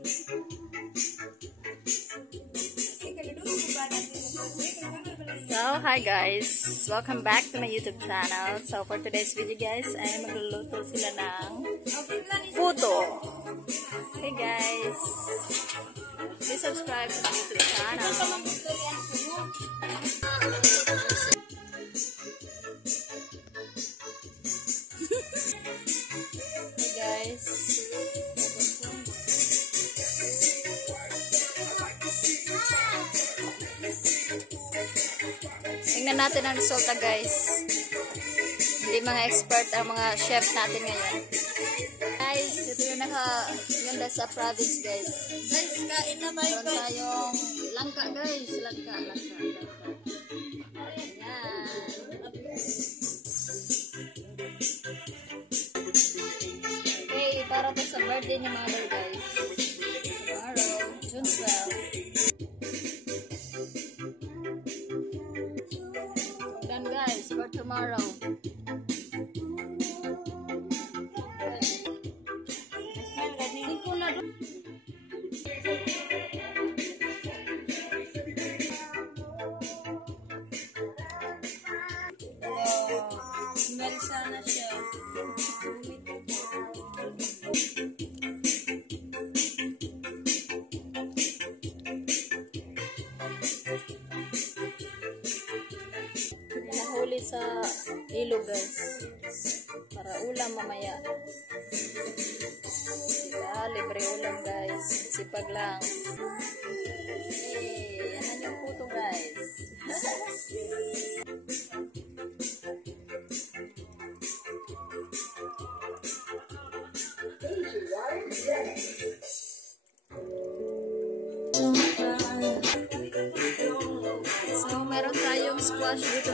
So, hi guys! Welcome back to my YouTube channel. So, for today's video guys, ay magluluto sila ng puto. Hey guys! Please subscribe to my YouTube channel. Hey guys! Tingnan natin ang resulta guys. Hindi mga expert ang mga chef natin ngayon. Guys, ito yung nakaganda sa province guys. Guys, kain na tayo Meron tayong langka guys. Langka. Ayan. Okay, para to sa birthday ni mother guys. Tomorrow, June 12. Done guys, for tomorrow. Smell sana siya. Nahuli sa ilog guys. Para ulam mamaya. Libre ulam guys. Sipag lang. Hey, yan yung puto guys. So, meron tayong squash dito